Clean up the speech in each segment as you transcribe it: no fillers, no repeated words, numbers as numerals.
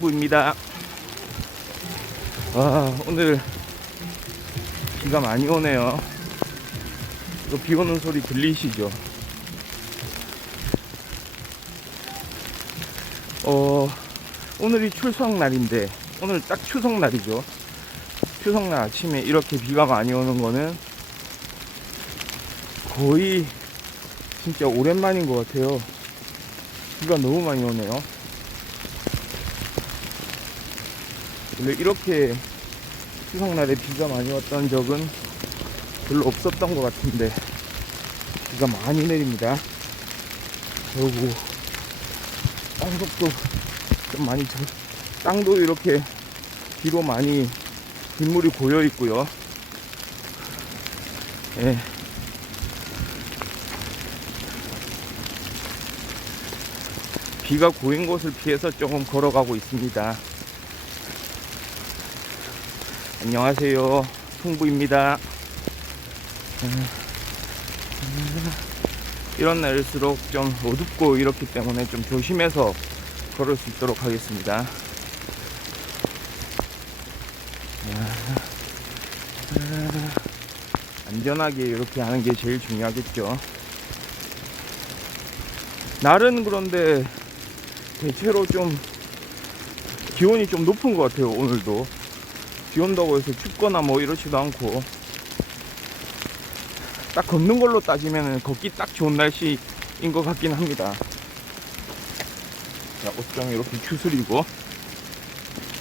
부입니다. 오늘 비가 많이 오네요. 이거 비 오는 소리 들리시죠? 오늘이 추석날인데, 오늘 딱 추석날이죠. 추석날 아침에 이렇게 비가 많이 오는 거는 거의 진짜 오랜만인 것 같아요. 비가 너무 많이 오네요. 원래 이렇게 추석날에 비가 많이 왔던 적은 별로 없었던 것 같은데 비가 많이 내립니다. 그리고 땅속도 좀 많이 땅도 이렇게 비로 많이 빗물이 고여 있고요. 예. 비가 고인 곳을 피해서 조금 걸어가고 있습니다. 안녕하세요, 풍부입니다. 이런 날일수록 좀 어둡고 이렇기 때문에 좀 조심해서 걸을 수 있도록 하겠습니다. 안전하게 이렇게 하는 게 제일 중요하겠죠. 날은 그런데 대체로 좀 기온이 좀 높은 것 같아요. 오늘도 비 온다고 해서 춥거나 뭐 이렇지도 않고, 딱 걷는 걸로 따지면 걷기 딱 좋은 날씨인 것 같긴 합니다. 자, 옷 좀 이렇게 추스리고,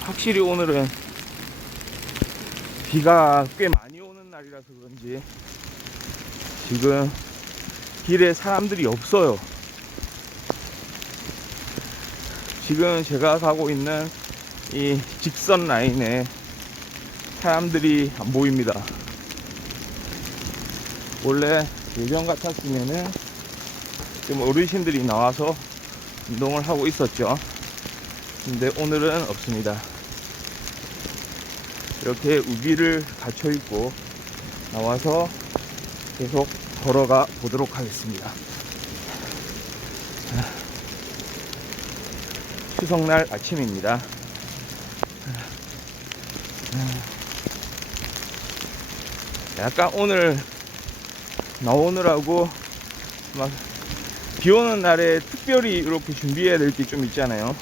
확실히 오늘은 비가 꽤 많이 오는 날이라서 그런지 지금 길에 사람들이 없어요. 지금 제가 가고 있는 이 직선 라인에 사람들이 안 보입니다. 원래 예전 같았으면은 좀 어르신들이 나와서 운동을 하고 있었죠. 근데 오늘은 없습니다. 이렇게 우비를 갖춰 입고 나와서 계속 걸어가 보도록 하겠습니다. 추석날 아침입니다. 약간 오늘 나오느라고 막 비 오는 날에 특별히 이렇게 준비해야 될 게 좀 있잖아요.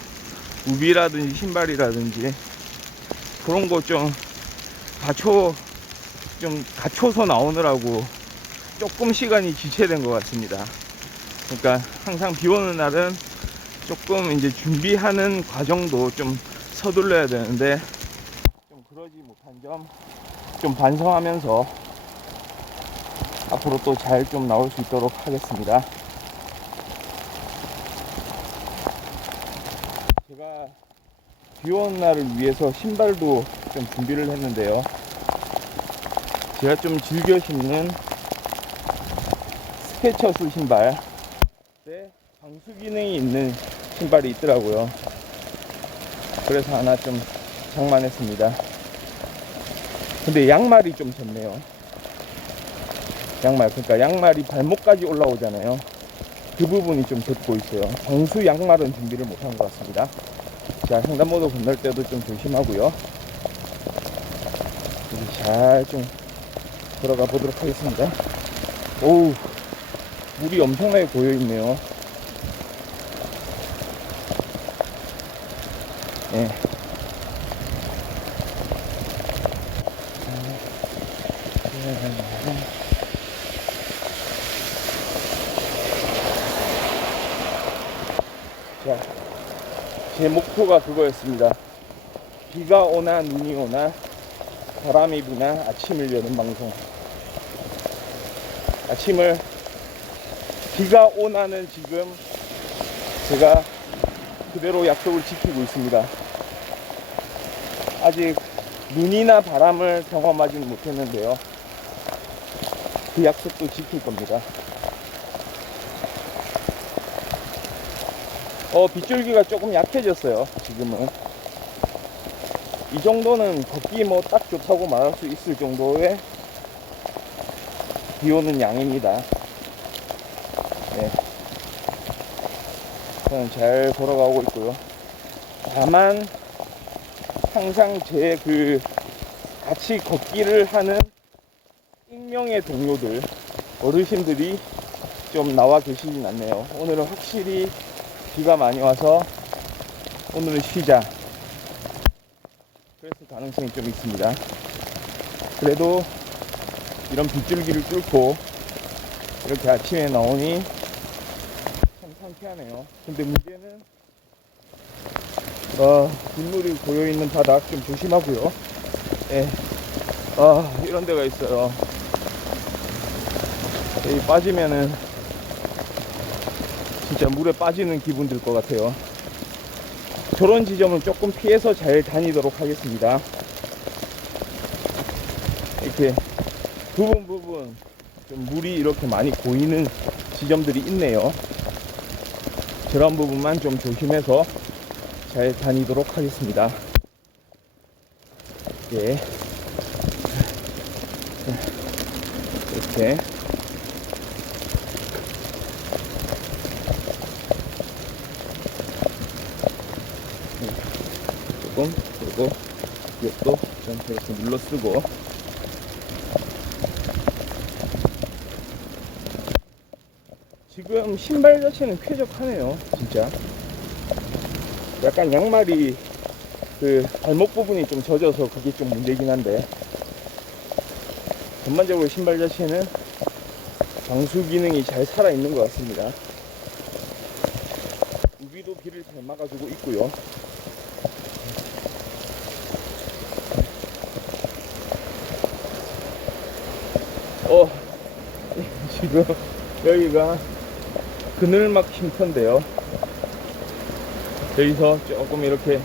우비라든지 신발이라든지 그런 거 좀 갖춰서 나오느라고 조금 시간이 지체된 것 같습니다. 그러니까 항상 비 오는 날은 조금 이제 준비하는 과정도 좀 서둘러야 되는데 좀 그러지 못한 점 좀 반성하면서 앞으로 또 잘 좀 나올 수 있도록 하겠습니다. 제가 비 오는 날을 위해서 신발도 좀 준비를 했는데요. 제가 좀 즐겨 신는 스케쳐스 신발, 방수 기능이 있는 신발이 있더라고요. 그래서 하나 좀 장만했습니다. 근데 양말이 좀 젖네요. 그러니까 양말이 발목까지 올라오잖아요. 그 부분이 좀 젖고 있어요. 방수 양말은 준비를 못한 것 같습니다. 자, 횡단보도 건널 때도 좀 조심하고요. 잘 좀 걸어가 보도록 하겠습니다. 오우, 물이 엄청나게 고여 있네요. 네. 자, 제 목표가 그거였습니다. 비가 오나 눈이 오나 바람이 부나 아침을 여는 방송. 아침을 비가 오나는 지금 제가 그대로 약속을 지키고 있습니다. 아직 눈이나 바람을 경험하지는 못했는데요. 그 약속도 지킬 겁니다. 빗줄기가 조금 약해졌어요. 지금은 이 정도는 걷기 뭐 딱 좋다고 말할 수 있을 정도의 비 오는 양입니다. 네. 저는 잘 걸어가고 있고요. 다만 항상 제 그 같이 걷기를 하는 익명의 동료들, 어르신들이 좀 나와 계시진 않네요. 오늘은 확실히 비가 많이 와서 오늘은 쉬자, 그랬을 가능성이 좀 있습니다. 그래도 이런 빗줄기를 뚫고 이렇게 아침에 나오니 참 상쾌하네요. 근데 문제는 빗물이 고여있는 바닥 좀 조심하고요. 예. 이런 데가 있어요. 여기 빠지면은 진짜 물에 빠지는 기분 들 것 같아요. 저런 지점은 조금 피해서 잘 다니도록 하겠습니다. 이렇게 부분 좀 물이 이렇게 많이 고이는 지점들이 있네요. 저런 부분만 좀 조심해서 잘 다니도록 하겠습니다. 예. 이렇게 조금, 그리고 이것도 좀 이렇게 눌러 쓰고, 지금 신발 자체는 쾌적하네요. 진짜 약간 양말이 그 발목 부분이 좀 젖어서 그게 좀 문제긴 한데, 전반적으로 신발 자체는 방수 기능이 잘 살아있는 것 같습니다. 우비도 비를 잘 막아주고 있고요. 지금 여기가 그늘막 쉼터인데요. 여기서 조금 이렇게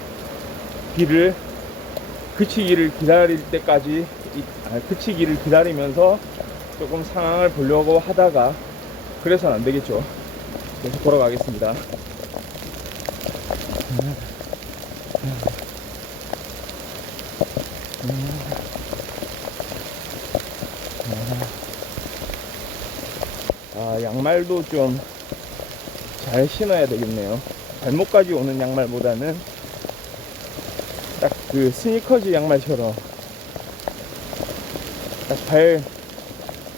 비를 그치기를 기다릴 때까지, 그치기를 기다리면서 조금 상황을 보려고 하다가, 그래서는 안 되겠죠. 계속 걸어가겠습니다. 양말도 좀 잘 신어야 되겠네요. 발목까지 오는 양말보다는 딱 그 스니커즈 양말처럼 딱 발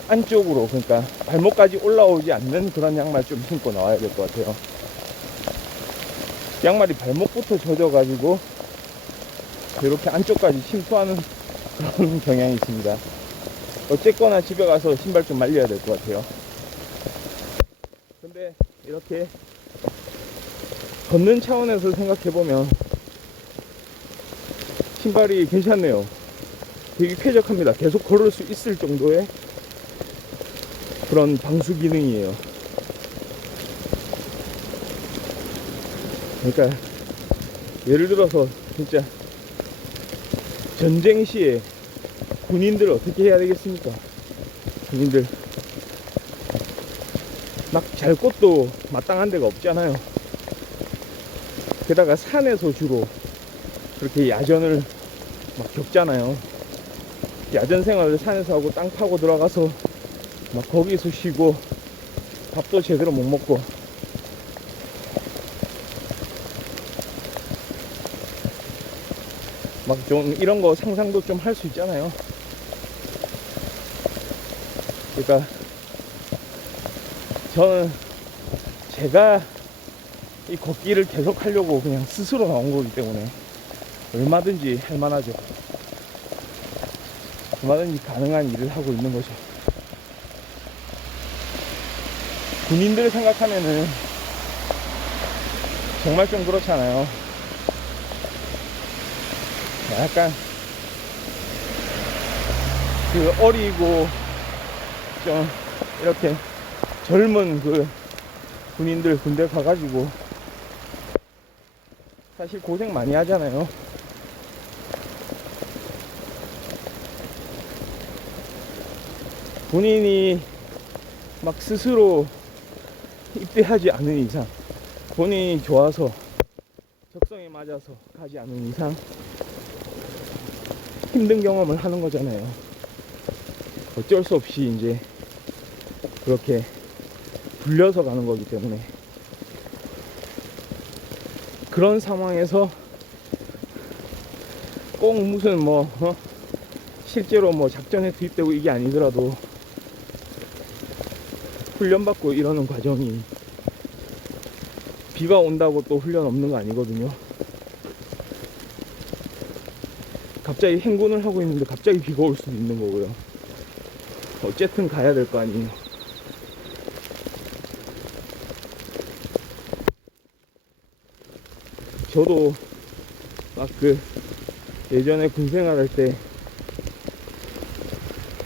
안쪽으로, 그러니까 발목까지 올라오지 않는 그런 양말 좀 신고 나와야 될 것 같아요. 양말이 발목부터 젖어가지고 이렇게 안쪽까지 침투하는 그런 경향이 있습니다. 어쨌거나 집에 가서 신발 좀 말려야 될 것 같아요. 근데 이렇게 걷는 차원에서 생각해보면 신발이 괜찮네요. 되게 쾌적합니다. 계속 걸을 수 있을 정도의 그런 방수 기능이에요. 그러니까 예를 들어서 진짜 전쟁 시에 군인들 어떻게 해야 되겠습니까? 군인들 막 잘 곳도 마땅한 데가 없잖아요. 게다가 산에서 주로 그렇게 야전을 막 겪잖아요. 야전 생활을 산에서 하고 땅 파고 들어가서 막 거기서 쉬고 밥도 제대로 못 먹고, 막 좀 이런 거 상상도 좀 할 수 있잖아요. 그러니까 저는 제가 이 걷기를 계속 하려고 그냥 스스로 나온 거기 때문에 얼마든지 할 만하죠. 얼마든지 가능한 일을 하고 있는 거죠. 군인들을 생각하면은 정말 좀 그렇잖아요. 약간 그 어리고 좀 이렇게 젊은 그 군인들 군대 가가지고 사실 고생 많이 하잖아요. 본인이 막 스스로 입대하지 않은 이상, 본인이 좋아서 적성에 맞아서 가지 않은 이상 힘든 경험을 하는 거잖아요. 어쩔 수 없이 이제 그렇게 불려서 가는 거기 때문에, 그런 상황에서 꼭 무슨 뭐 실제로 뭐 작전에 투입되고 이게 아니더라도 훈련받고 이러는 과정이 비가 온다고 또 훈련 없는 거 아니거든요. 갑자기 행군을 하고 있는데 갑자기 비가 올 수도 있는 거고요. 어쨌든 가야 될 거 아니에요. 저도 막 예전에 군 생활할 때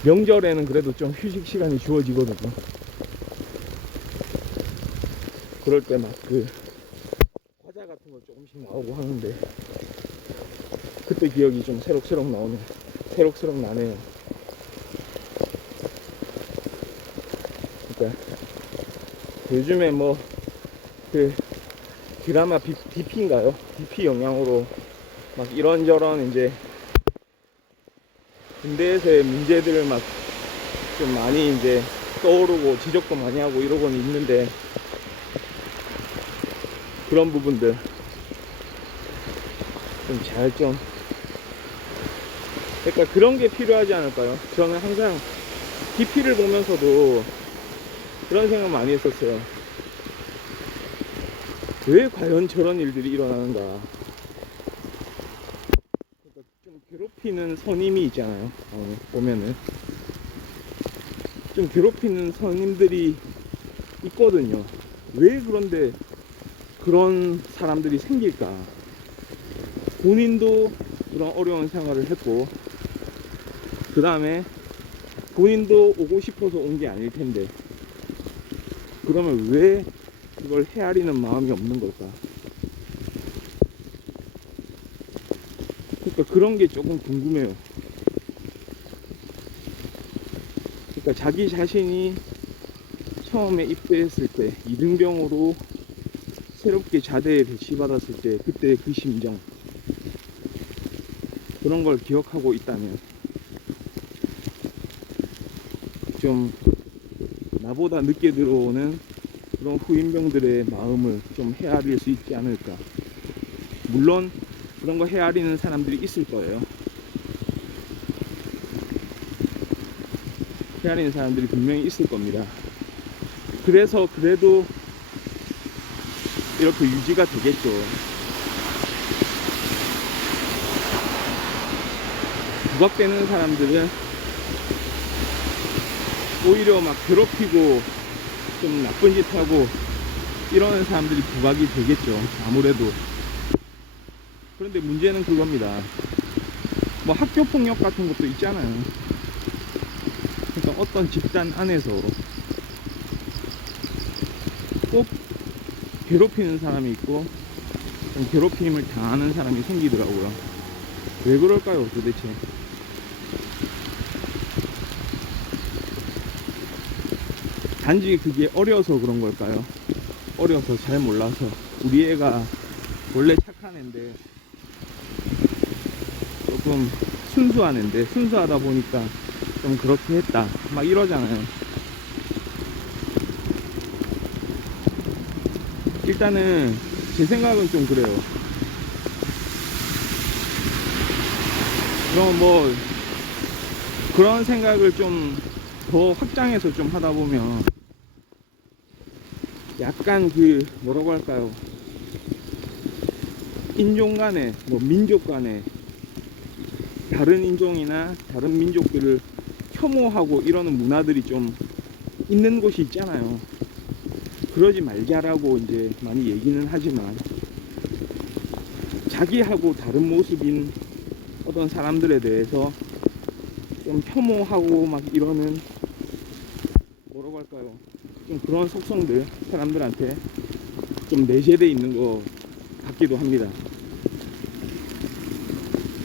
명절에는 그래도 좀 휴식 시간이 주어지거든요. 그럴 때 막 과자 같은 거 조금씩 나오고 하는데 그때 기억이 좀 새록새록 나네요. 그러니까 요즘에 뭐 드라마 DP인가요? DP 영향으로 막 이런저런 이제 군대에서의 문제들을 막 좀 많이 이제 떠오르고 지적도 많이 하고 이러고는 있는데 그런 부분들 좀 그러니까 그런 게 필요하지 않을까요? 저는 항상 DP를 보면서도 그런 생각 많이 했었어요. 왜 과연 저런 일들이 일어나는가? 그러니까 좀 괴롭히는 선임이 있잖아요. 보면은 좀 괴롭히는 선임들이 있거든요. 왜 그런데 그런 사람들이 생길까? 본인도 그런 어려운 생활을 했고 그 다음에 본인도 오고 싶어서 온 게 아닐 텐데 그러면 왜 그걸 헤아리는 마음이 없는 걸까? 그러니까 그런 게 조금 궁금해요. 그러니까 자기 자신이 처음에 입대했을 때 이등병으로 새롭게 자대에 배치받았을 때 그때 그 심정 그런 걸 기억하고 있다면 좀 나보다 늦게 들어오는 그런 후임병들의 마음을 좀 헤아릴 수 있지 않을까. 물론 그런 거 헤아리는 사람들이 있을 거예요. 헤아리는 사람들이 분명히 있을 겁니다. 그래서 그래도 이렇게 유지가 되겠죠. 부각되는 사람들은 오히려 막 괴롭히고 좀 나쁜 짓 하고 이러는 사람들이 부각이 되겠죠. 아무래도. 그런데 문제는 그겁니다. 뭐 학교 폭력 같은 것도 있잖아요. 그러니까 어떤 집단 안에서 꼭 괴롭히는 사람이 있고 좀 괴롭힘을 당하는 사람이 생기더라고요. 왜 그럴까요, 도대체? 단지 그게 어려서 그런 걸까요? 어려서 잘 몰라서 우리 애가 원래 착한 애인데 조금 순수한 애인데 순수하다 보니까 좀 그렇게 했다 막 이러잖아요. 일단은 제 생각은 좀 그래요. 그럼 뭐 그런 생각을 좀 더 확장해서 좀 하다 보면 약간 뭐라고 할까요? 인종 간에 뭐 민족 간에 다른 인종이나 다른 민족들을 혐오하고 이러는 문화들이 좀 있는 곳이 있잖아요. 그러지 말자라고 이제 많이 얘기는 하지만 자기하고 다른 모습인 어떤 사람들에 대해서 좀 혐오하고 막 이러는 뭐라고 할까요? 좀 그런 속성들 사람들한테 좀 내재되어 있는 것 같기도 합니다.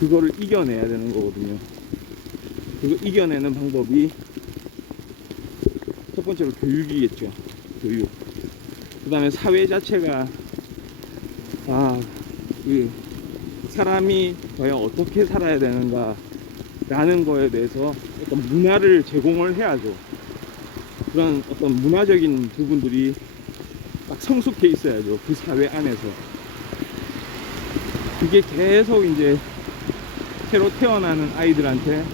그거를 이겨내야 되는 거거든요. 그거 이겨내는 방법이 첫 번째로 교육이겠죠. 교육. 그 다음에 사회 자체가 사람이 과연 어떻게 살아야 되는가 라는 거에 대해서 어떤 문화를 제공을 해야죠. 그런 어떤 문화적인 부분들이 딱 성숙해 있어야죠. 그 사회 안에서. 그게 계속 이제 새로 태어나는 아이들한테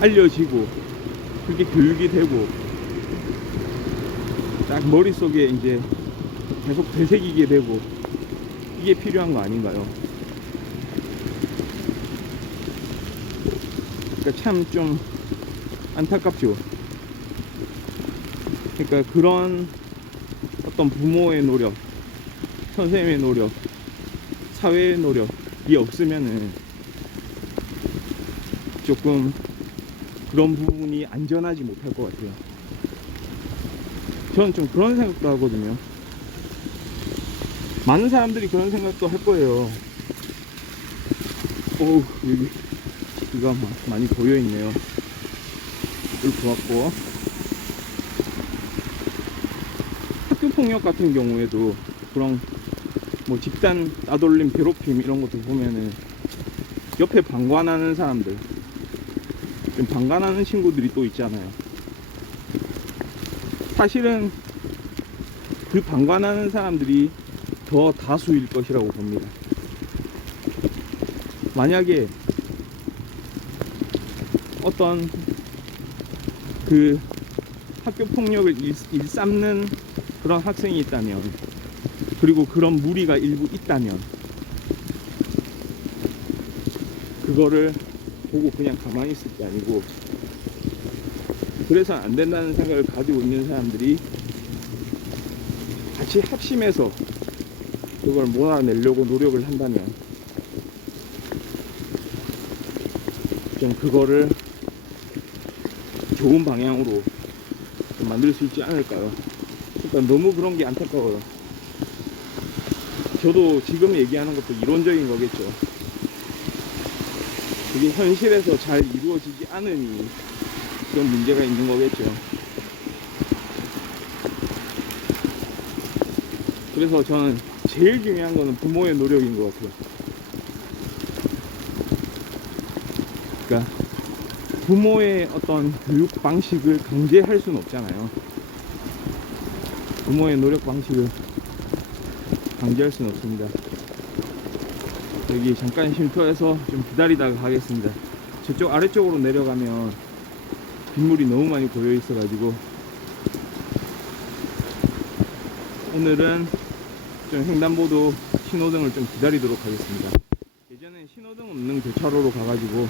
알려지고 그렇게 교육이 되고 딱 머릿속에 이제 계속 되새기게 되고 이게 필요한 거 아닌가요? 그러니까 참 좀 안타깝죠. 그러니까 그런 어떤 부모의 노력, 선생님의 노력, 사회의 노력이 없으면은 조금 그런 부분이 안전하지 못할 것 같아요. 저는 좀 그런 생각도 하거든요. 많은 사람들이 그런 생각도 할 거예요. 오, 여기 비가 많이 고여 있네요. 물 부었고, 학교 폭력 같은 경우에도 그런 뭐 집단 따돌림, 괴롭힘 이런 것도 보면은 옆에 방관하는 사람들, 좀 방관하는 친구들이 또 있잖아요. 사실은 그 방관하는 사람들이 더 다수일 것이라고 봅니다. 만약에 어떤 그 학교 폭력을 일삼는 그런 학생이 있다면, 그리고 그런 무리가 일부 있다면, 그거를 보고 그냥 가만히 있을 게 아니고, 그래서 안 된다는 생각을 가지고 있는 사람들이 같이 합심해서 그걸 몰아내려고 노력을 한다면 좀 그거를 좋은 방향으로 좀 만들 수 있지 않을까요? 그러니까 너무 그런 게 안타까워요. 저도 지금 얘기하는 것도 이론적인 거겠죠. 그게 현실에서 잘 이루어지지 않으니 그런 문제가 있는 거겠죠. 그래서 저는 제일 중요한 거는 부모의 노력인 것 같아요. 그러니까 부모의 어떤 교육 방식을 강제할 수는 없잖아요. 부모의 노력 방식을 강제할 수는 없습니다. 여기 잠깐 쉼터에서 좀 기다리다가 가겠습니다. 저쪽 아래쪽으로 내려가면 빗물이 너무 많이 고여 있어 가지고 오늘은 좀 횡단보도 신호등을 좀 기다리도록 하겠습니다. 예전엔 신호등 없는 교차로로 가가지고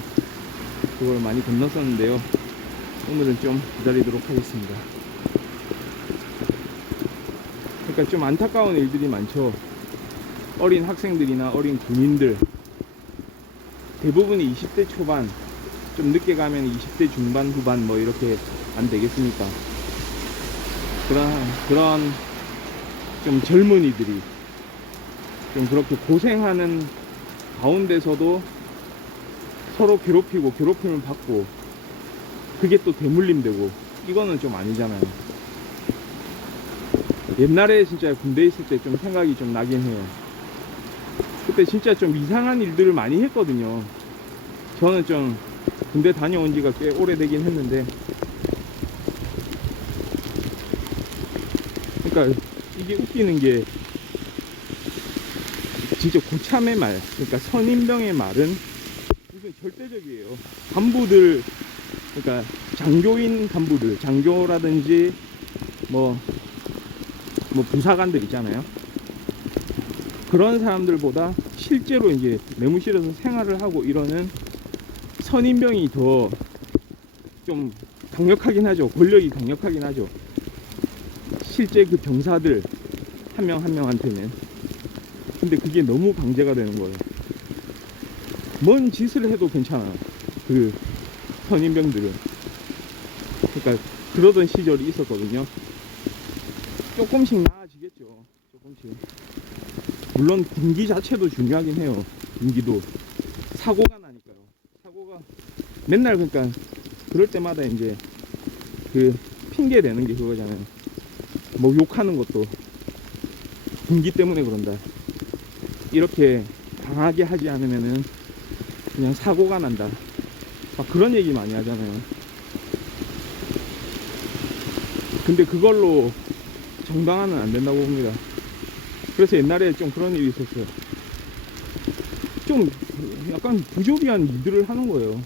그걸 많이 건넜었는데요. 오늘은 좀 기다리도록 하겠습니다. 그러니까 좀 안타까운 일들이 많죠. 어린 학생들이나 어린 군인들 대부분이 20대 초반, 좀 늦게 가면 20대 중반 후반 뭐 이렇게 안 되겠습니까? 그런 좀 젊은이들이 좀 그렇게 고생하는 가운데서도 서로 괴롭히고 괴롭힘을 받고 그게 또 대물림 되고 이거는 좀 아니잖아요. 옛날에 진짜 군대에 있을 때 좀 생각이 좀 나긴 해요. 그때 진짜 좀 이상한 일들을 많이 했거든요. 저는 좀 군대 다녀온 지가 꽤 오래되긴 했는데, 그러니까 이게 웃기는 게 진짜 고참의 말, 그러니까 선임병의 말은 무슨 절대적이에요. 간부들, 그러니까 장교인 간부들, 장교라든지 뭐 부사관들 있잖아요. 그런 사람들보다 실제로 이제 내무실에서 생활을 하고 이러는 선임병이 더 좀 강력하긴 하죠. 권력이 강력하긴 하죠. 실제 그 병사들 한 명 한 명한테는. 근데 그게 너무 강제가 되는 거예요. 뭔 짓을 해도 괜찮아요. 그 선임병들은. 그러니까 그러던 시절이 있었거든요. 조금씩 나아지겠죠. 조금씩. 물론 군기 자체도 중요하긴 해요. 군기도 사고가 나니까요. 사고가 맨날, 그러니까 그럴 때마다 이제 그 핑계 대는 게 그거잖아요. 뭐 욕하는 것도 군기 때문에 그런다. 이렇게 강하게 하지 않으면은 그냥 사고가 난다. 막 그런 얘기 많이 하잖아요. 근데 그걸로 정당화는 안 된다고 봅니다. 그래서 옛날에 좀 그런 일이 있었어요. 좀 약간 부조리한 일들을 하는 거예요.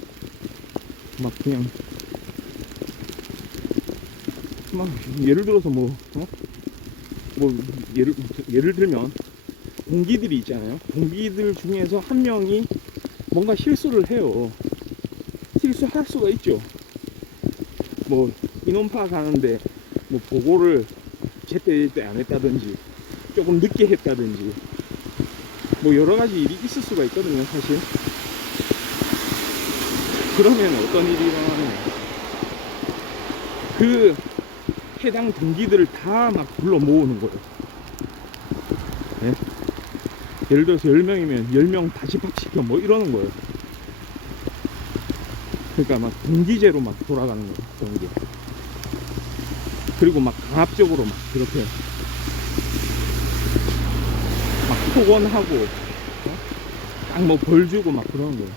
막 그냥 막 예를 들어서 뭐 예를 들면 동기들이 있잖아요. 동기들 중에서 한 명이 뭔가 실수를 해요. 실수할 수가 있죠. 뭐 인원 파악하는데 뭐 보고를 제때 안 했다든지 조금 늦게 했다든지 뭐 여러 가지 일이 있을 수가 있거든요, 사실. 그러면 어떤 일이 일어나냐, 그 해당 동기들을 다 막 불러 모으는 거예요. 네? 예를 들어서 10명이면 10명 다 집합시켜 뭐 이러는 거예요. 그러니까 막 동기제로 막 돌아가는 거예요, 그런 게. 그리고 막 강압적으로 막 그렇게 막 폭언하고 딱 뭐 벌 주고 막 그러는 거예요.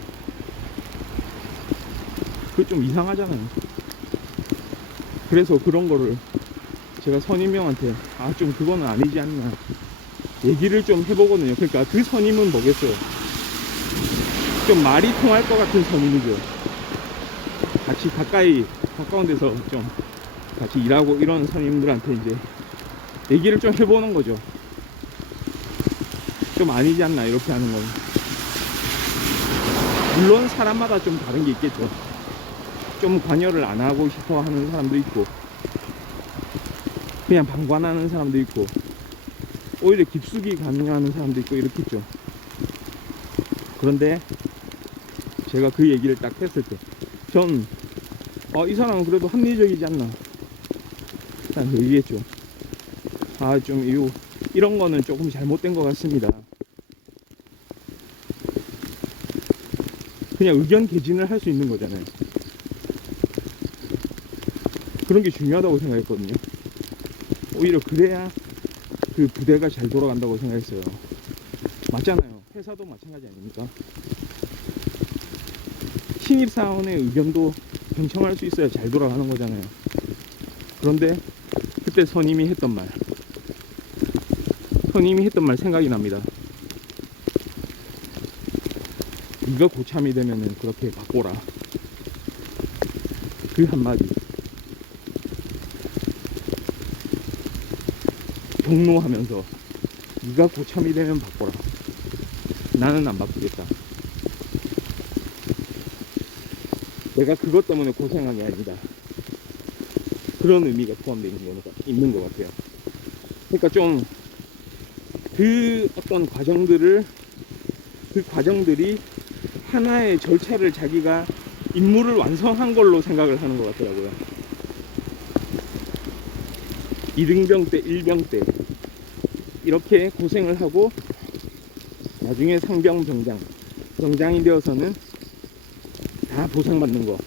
그게 좀 이상하잖아요. 그래서 그런 거를 제가 선임명한테 좀 그거는 아니지 않나 얘기를 좀 해보거든요. 그러니까 그 선임은 뭐겠어요? 좀 말이 통할 것 같은 선임이죠. 같이 가까운 데서 좀 같이 일하고 이런 선임들한테 이제 얘기를 좀 해보는 거죠. 좀 아니지 않나 이렇게 하는 건. 물론 사람마다 좀 다른 게 있겠죠. 좀 관여를 안 하고 싶어 하는 사람도 있고 그냥 방관하는 사람도 있고 오히려 깊숙이 관여하는 사람도 있고 이렇겠죠. 그런데 제가 그 얘기를 딱 했을 때 전 이 사람은 그래도 합리적이지 않나 딱 얘기했죠. 좀 이런 거는 조금 잘못된 것 같습니다. 그냥 의견 개진을 할 수 있는 거잖아요. 그런 게 중요하다고 생각했거든요. 오히려 그래야 그 부대가 잘 돌아간다고 생각했어요. 맞잖아요. 회사도 마찬가지 아닙니까? 신입사원의 의견도 경청할 수 있어야 잘 돌아가는 거잖아요. 그런데 그때 선임이 했던 생각이 납니다. 네가 고참이 되면은 그렇게 바꿔라. 그 한마디. 경로하면서 네가 고참이 되면 바꿔라. 나는 안 바꾸겠다. 내가 그것 때문에 고생한 게 아니다. 그런 의미가 포함되어 있는 것 같아요. 그러니까 좀 그 어떤 과정들이 하나의 절차를 자기가 임무를 완성한 걸로 생각을 하는 것 같더라고요. 2등병 때, 1병 때 이렇게 고생을 하고 나중에 상병, 병장이 되어서는 다 보상받는 거.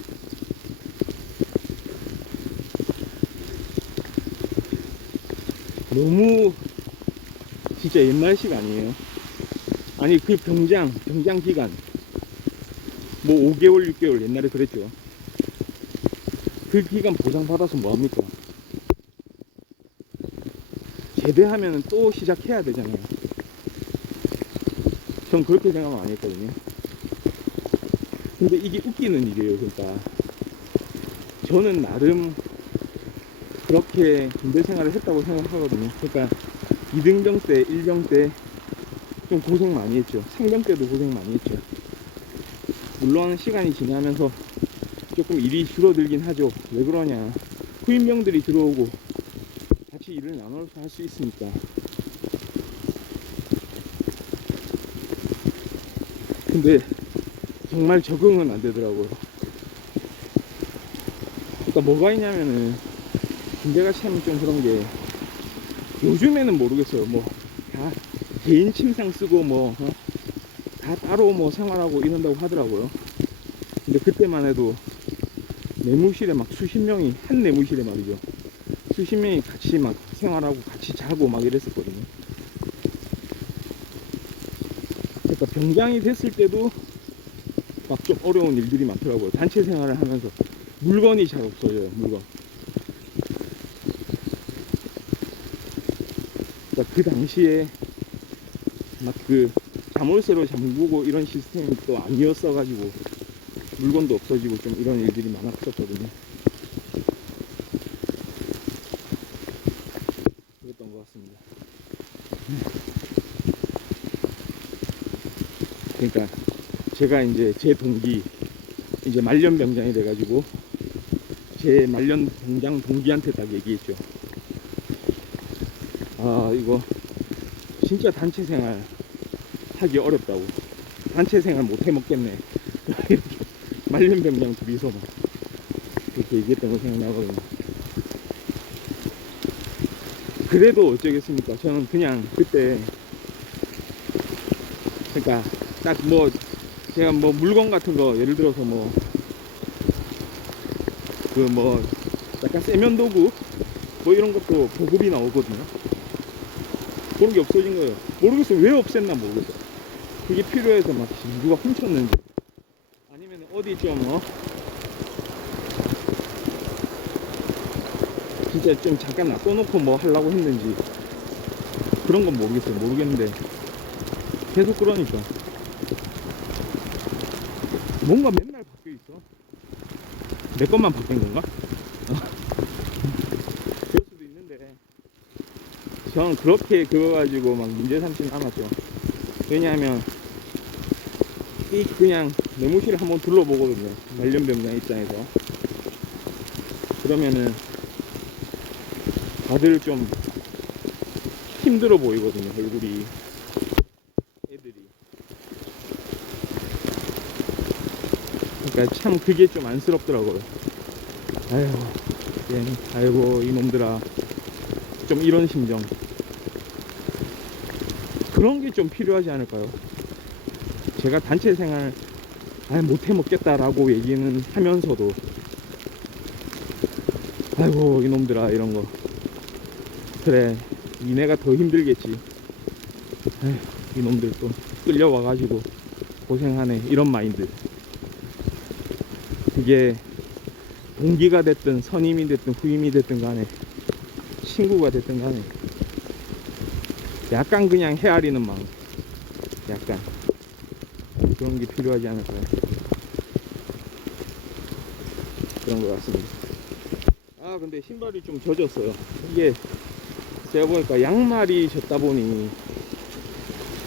너무 진짜 옛날식 아니에요? 아니 그 병장 기간 뭐 5개월 6개월 옛날에 그랬죠. 그 기간 보상받아서 뭐합니까? 제대하면 또 시작해야 되잖아요. 전 그렇게 생각 많이 했거든요. 근데 이게 웃기는 일이에요. 그러니까 저는 나름 그렇게 군대 생활을 했다고 생각하거든요. 그러니까 2등병 때, 1병 때 좀 고생 많이 했죠. 상병 때도 고생 많이 했죠. 물론 시간이 지나면서 조금 일이 줄어들긴 하죠. 왜 그러냐, 후임병들이 들어오고 같이 일을 나눠서 할 수 있으니까. 근데 정말 적응은 안 되더라고요. 그러니까 뭐가 있냐면은 군대가 참 좀 그런 게 요즘에는 모르겠어요. 뭐 다 개인 침상 쓰고 다 따로 뭐 생활하고 이런다고 하더라고요. 근데 그때만 해도 내무실에 막 수십 명이, 한 내무실에 말이죠, 수십 명이 같이 막 생활하고 같이 자고 막 이랬었거든요. 그러니까 병장이 됐을 때도 막 좀 어려운 일들이 많더라고요. 단체 생활을 하면서 물건이 잘 없어져요. 물건. 그러니까 그 당시에 막 그 자물쇠로 잠그고 이런 시스템이 또 아니었어가지고 물건도 없어지고 좀 이런 일들이 많았었거든요. 그랬던 것 같습니다. 그러니까 제가 이제 제 동기 이제 말년 병장이 돼가지고 제 말년 병장 동기한테 딱 얘기했죠. 아, 이거 진짜 단체 생활 하기 어렵다고. 단체 생활 못 해 먹겠네. 이렇게 말년 병장 둘이서 막 그렇게 얘기했던 거 생각나거든요. 그래도 어쩌겠습니까? 저는 그냥 그때 그러니까 딱 뭐 제가 뭐 물건 같은 거 예를 들어서 뭐 그 뭐 약간 세면도구 뭐 이런 것도 보급이 나오거든요. 그런 게 없어진 거예요. 모르겠어요. 왜 없앴나 모르겠어요. 그게 필요해서 막 누가 훔쳤는지 아니면 어디 좀 진짜 좀 잠깐 놔둬놓고 뭐 하려고 했는지 그런 건 모르겠어요. 모르겠는데 계속 그러니까 뭔가 맨날 바뀌어 있어. 내 것만 바뀐 건가? 그럴 수도 있는데 저는 그렇게 그거 가지고 막 문제 삼지는 않았죠. 왜냐하면 이 그냥 내무실을 한번 둘러보거든요. 말년병장 입장에서. 그러면은 다들 좀 힘들어 보이거든요. 얼굴이 애들이. 그러니까 참 그게 좀 안쓰럽더라고요. 아휴, 아이고 이놈들아. 좀 이런 심정. 그런 게 좀 필요하지 않을까요? 제가 단체 생활 못해 먹겠다라고 얘기는 하면서도 아이고 이놈들아 이런 거. 그래 니네가 더 힘들겠지. 에휴, 이놈들 또 끌려와가지고 고생하네 이런 마인드. 그게 동기가 됐든 선임이 됐든 후임이 됐든 간에 친구가 됐든 간에 약간 그냥 헤아리는 마음, 약간 그런 게 필요하지 않을까요? 그런 것 같습니다. 아 근데 신발이 좀 젖었어요. 이게 제가 보니까 양말이 젖다 보니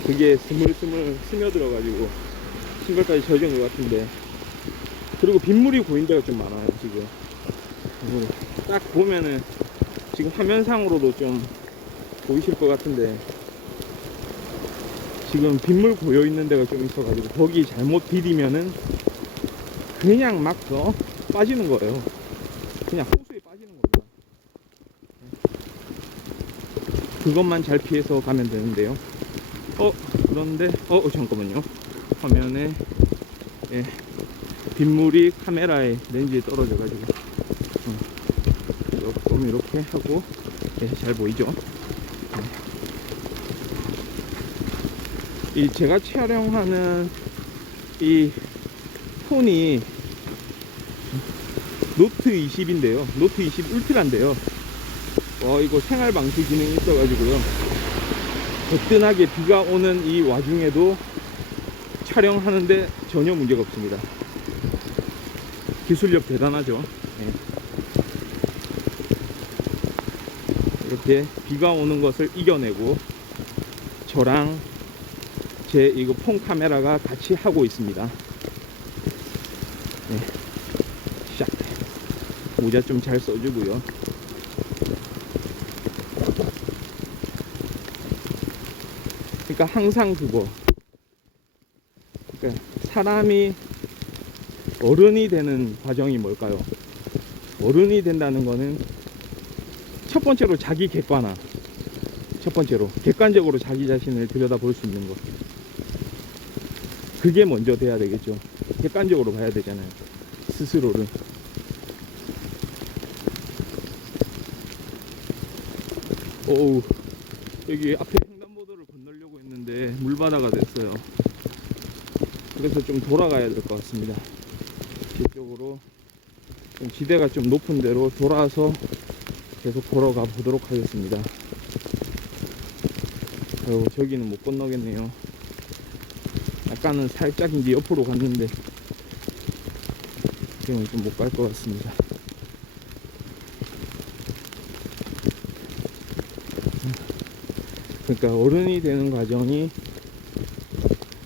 그게 스물스물 스며들어 가지고 신발까지 젖은 것 같은데, 그리고 빗물이 고인 데가 좀 많아요 지금. 딱 보면은 지금 화면상으로도 좀 보이실 것 같은데 지금 빗물 고여 있는 데가 좀 있어 가지고 거기 잘못 디디면은 그냥 막 빠지는 거예요. 그냥 호수에 빠지는 겁니다. 그것만 잘 피해서 가면 되는데요. 그런데 잠깐만요. 화면에 빗물이 카메라에 렌즈에 떨어져 가지고 조금 이렇게 하고 잘 보이죠? 이 제가 촬영하는 이 폰이 노트 20인데요. 노트 20 울트라인데요. 이거 생활 방수 기능이 있어가지고요. 거뜬하게 비가 오는 이 와중에도 촬영하는데 전혀 문제가 없습니다. 기술력 대단하죠. 이렇게 비가 오는 것을 이겨내고 저랑 제 이거 폰 카메라가 같이 하고 있습니다. 샥. 모자 좀 잘 써주고요. 그러니까 항상 그거. 그러니까 사람이 어른이 되는 과정이 뭘까요? 어른이 된다는 거는 첫 번째로 자기 객관화. 첫 번째로 객관적으로 자기 자신을 들여다볼 수 있는 것. 그게 먼저 돼야 되겠죠. 객관적으로 봐야 되잖아요. 스스로를. 오우, 여기 앞에 횡단보도를 건너려고 했는데 물바다가 됐어요. 그래서 좀 돌아가야 될 것 같습니다. 뒤쪽으로 좀 지대가 좀 높은 데로 돌아서 계속 걸어가 보도록 하겠습니다. 저기는 못 건너겠네요. 아까는 살짝 이제 옆으로 갔는데 지금은 좀 못 갈 것 같습니다. 그러니까 어른이 되는 과정이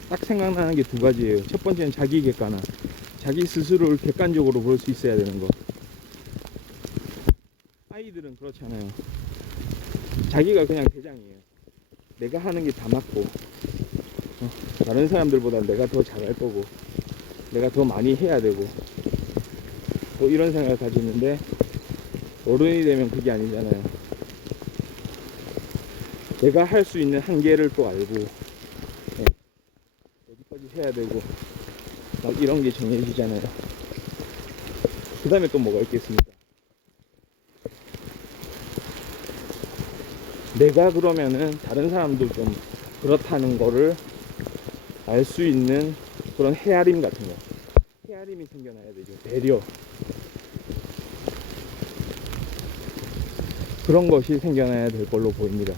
딱 생각나는 게 두 가지예요. 첫 번째는 자기 객관화. 자기 스스로를 객관적으로 볼 수 있어야 되는 거. 아이들은 그렇잖아요. 자기가 그냥 대장이에요. 내가 하는 게 다 맞고, 다른 사람들보다 내가 더 잘할 거고, 내가 더 많이 해야 되고, 뭐 이런 생각을 가지는데, 어른이 되면 그게 아니잖아요. 내가 할 수 있는 한계를 또 알고, 네, 어디까지 해야 되고, 막 이런 게 정해지잖아요. 그 다음에 또 뭐가 있겠습니까? 내가 그러면은 다른 사람도 좀 그렇다는 거를 알 수 있는 그런 헤아림 같은 거. 헤아림이 생겨나야 되죠. 배려. 그런 것이 생겨나야 될 걸로 보입니다.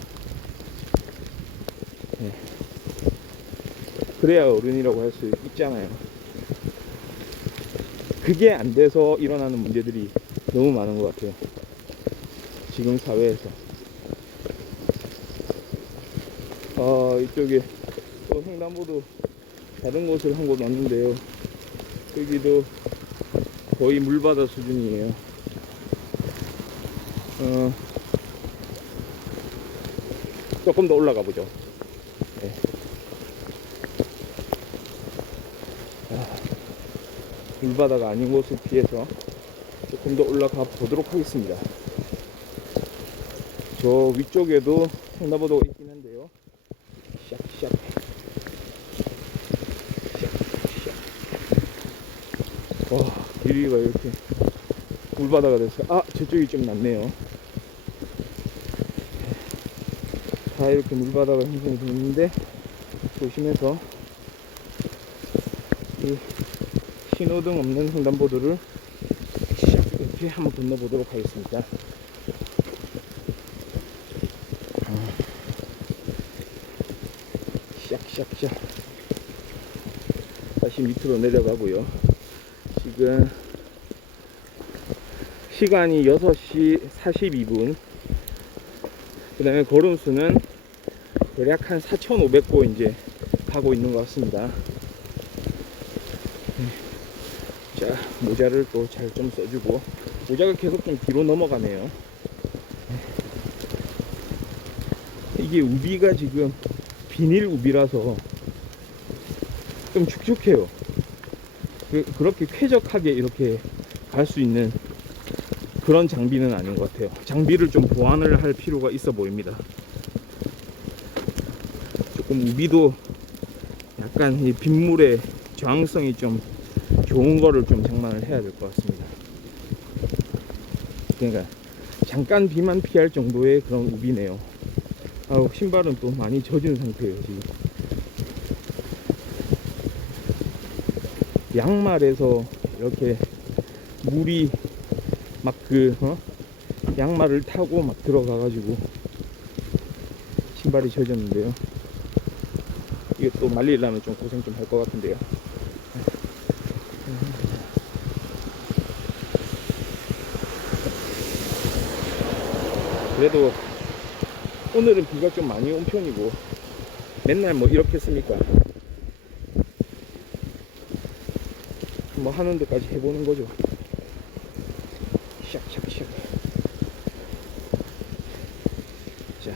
네. 그래야 어른이라고 할 수 있잖아요. 그게 안 돼서 일어나는 문제들이 너무 많은 것 같아요. 지금 사회에서. 이쪽에 또 횡단보도 다른 곳을 한 곳 왔는데요. 여기도 거의 물바다 수준이에요. 조금 더 올라가 보죠. 네. 물바다가 아닌 곳을 피해서 조금 더 올라가 보도록 하겠습니다. 저 위쪽에도 횡단보도가 있긴 한데요. 샥샥. 와, 길이가 이렇게 물바다가 됐어요. 저쪽이 좀 낫네요. 다 이렇게 물바다가 형성이 되어 있는데, 조심해서 이 신호등 없는 횡단보도를 이렇게 한번 건너보도록 하겠습니다. 샥샥샥. 다시 밑으로 내려가고요. 지금 시간이 6시 42분. 그 다음에 걸음수는 대략 한 4,500보 이제 가고 있는 것 같습니다. 자, 모자를 또 잘 좀 써주고, 모자가 계속 좀 뒤로 넘어가네요. 이게 우비가 지금 비닐 우비라서 좀 축축해요. 그렇게 쾌적하게 이렇게 갈 수 있는 그런 장비는 아닌 것 같아요. 장비를 좀 보완을 할 필요가 있어 보입니다. 조금 우비도 약간 이 빗물의 저항성이 좀 좋은 거를 좀 장만을 해야 될 것 같습니다. 그러니까 잠깐 비만 피할 정도의 그런 우비네요. 신발은 또 많이 젖은 상태예요, 지금. 양말에서 이렇게 물이 막 양말을 타고 막 들어가가지고 신발이 젖었는데요. 이게 또 말리려면 좀 고생 좀 할 것 같은데요. 그래도 오늘은 비가 좀 많이 온 편이고, 맨날 뭐 이렇게 씁니까? 뭐 하는 데까지 해보는 거죠. 샥샥샥. 자,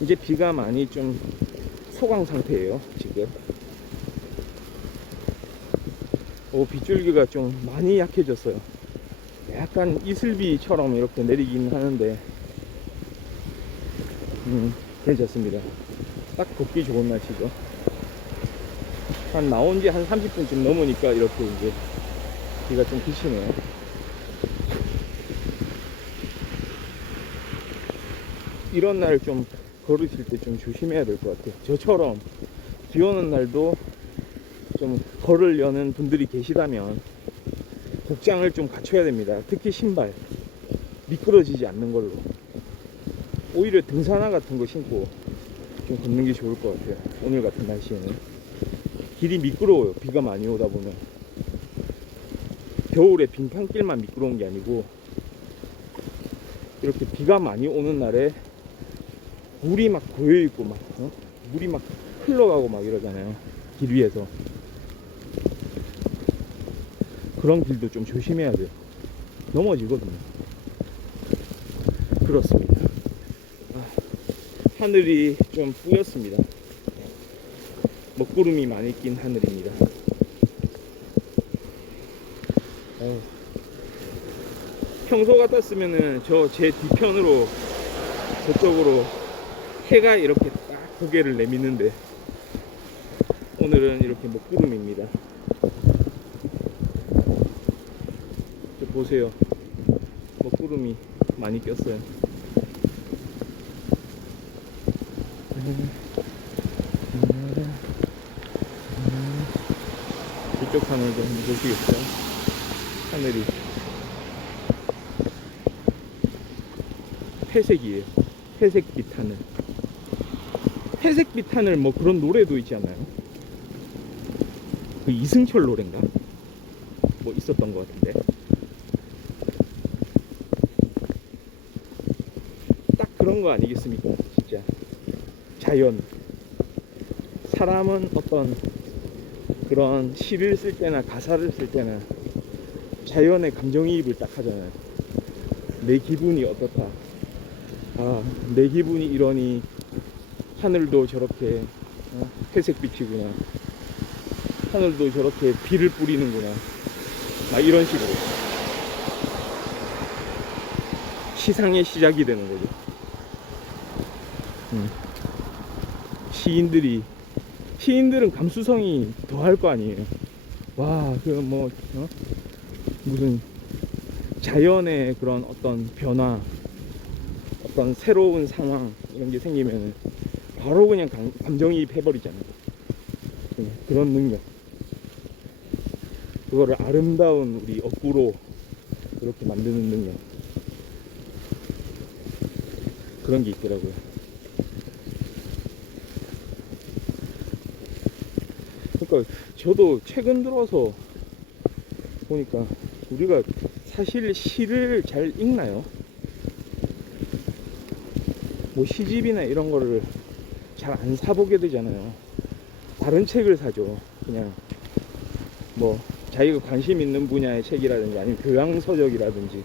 이제 비가 많이 좀 소강 상태예요, 지금. 빗줄기가 좀 많이 약해졌어요. 약간 이슬비처럼 이렇게 내리긴 하는데, 괜찮습니다. 딱 걷기 좋은 날씨죠. 나온 지 한 30분쯤 넘으니까 이렇게 이제 비가 좀 그치네요. 이런 날 좀 걸으실 때 좀 조심해야 될 것 같아요. 저처럼 비 오는 날도 좀 걸으려는 분들이 계시다면 복장을 좀 갖춰야 됩니다. 특히 신발, 미끄러지지 않는 걸로. 오히려 등산화 같은 거 신고 좀 걷는 게 좋을 것 같아요. 오늘 같은 날씨에는. 길이 미끄러워요. 비가 많이 오다 보면. 겨울에 빙판길만 미끄러운 게 아니고 이렇게 비가 많이 오는 날에 물이 막 고여있고 막 물이 막 흘러가고 막 이러잖아요. 길 위에서. 그런 길도 좀 조심해야 돼요. 넘어지거든요. 그렇습니다. 하늘이 좀 뿌였습니다. 먹구름이 많이 낀 하늘입니다. 평소 같았으면은 저 제 뒤편으로 저쪽으로 해가 이렇게 딱 고개를 내미는데 오늘은 이렇게 먹구름입니다. 저 보세요. 먹구름이 많이 꼈어요. 이쪽 하늘도 한번 보시겠어요? 하늘이 회색이에요. 회색빛 하늘. 회색빛 하늘 뭐 그런 노래도 있지 않나요? 그 이승철 노래인가? 뭐 있었던 것 같은데. 딱 그런 거 아니겠습니까? 진짜. 자연. 사람은 어떤 그런 시를 쓸 때나 가사를 쓸 때나 자연의 감정이입을 딱 하잖아요. 내 기분이 어떻다. 아, 내 기분이 이러니 하늘도 저렇게 회색빛이구나. 하늘도 저렇게 비를 뿌리는구나. 막 이런 식으로 시상의 시작이 되는 거죠. 시인들은 감수성이 더할 거 아니에요. 와, 그 뭐 무슨 자연의 그런 어떤 변화, 어떤 새로운 상황 이런 게 생기면 바로 그냥 감정이입 해버리잖아요. 그런 능력. 그거를 아름다운 우리 어구로 이렇게 만드는 능력. 그런 게 있더라고요. 그러니까 저도 최근 들어서 보니까 우리가 사실 시를 잘 읽나요? 뭐 시집이나 이런 거를 잘 안 사보게 되잖아요. 다른 책을 사죠. 그냥 뭐 자기가 관심 있는 분야의 책이라든지 아니면 교양서적이라든지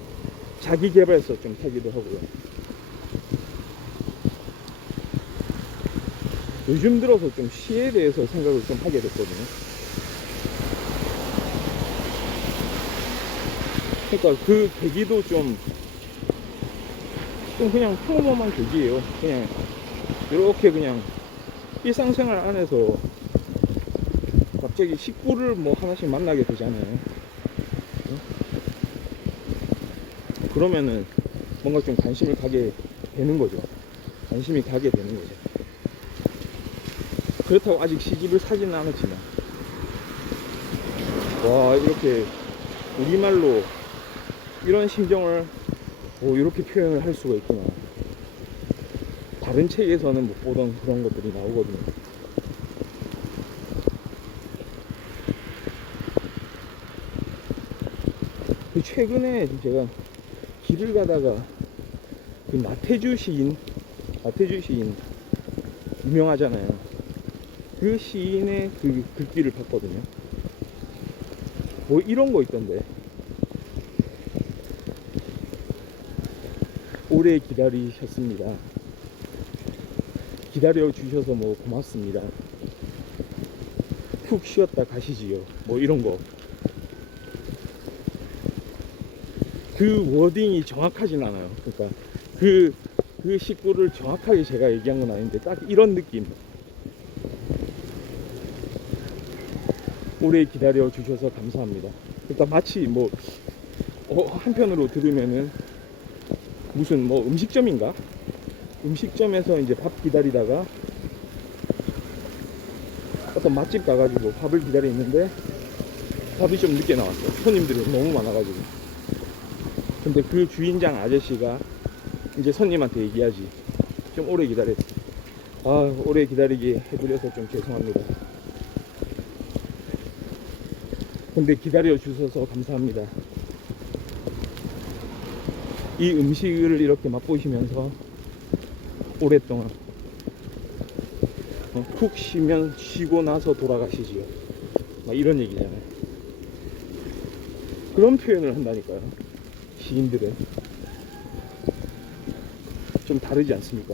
자기계발서 좀 사기도 하고요. 요즘 들어서 좀 시에 대해서 생각을 좀 하게 됐거든요. 그러니까 그 계기도 좀 그냥 평범한 계기예요. 그냥 이렇게 그냥 일상생활 안에서 갑자기 식구를 뭐 하나씩 만나게 되잖아요. 그러면은 뭔가 좀 관심을 가게 되는 거죠. 관심이 가게 되는 거죠. 그렇다고 아직 시집을 사지는 않았지만, 와, 이렇게 우리말로 이런 심정을 이렇게 표현을 할 수가 있구나. 다른 책에서는 못 보던 그런 것들이 나오거든요. 최근에 제가 길을 가다가 그 나태주 시인 유명하잖아요. 그 시인의 그 글귀를 봤거든요. 뭐 이런 거 있던데. 오래 기다리셨습니다. 기다려 주셔서 뭐 고맙습니다. 푹 쉬었다 가시지요. 뭐 이런 거. 그 워딩이 정확하진 않아요. 그러니까 그 식구를 정확하게 제가 얘기한 건 아닌데 딱 이런 느낌. 오래 기다려 주셔서 감사합니다. 그러니까 마치 뭐 한편으로 들으면은 무슨 뭐 음식점인가? 음식점에서 이제 밥 기다리다가 어떤 맛집 가가지고 밥을 기다리는데 밥이 좀 늦게 나왔어요. 손님들이 너무 많아가지고. 근데 그 주인장 아저씨가 이제 손님한테 얘기하지. 좀 오래 기다렸지. 아, 오래 기다리게 해드려서 좀 죄송합니다. 근데 기다려 주셔서 감사합니다. 이 음식을 이렇게 맛보시면서 오랫동안 푹 쉬고 나서 돌아가시지요. 막 이런 얘기잖아요. 그런 표현을 한다니까요. 시인들은 좀 다르지 않습니까?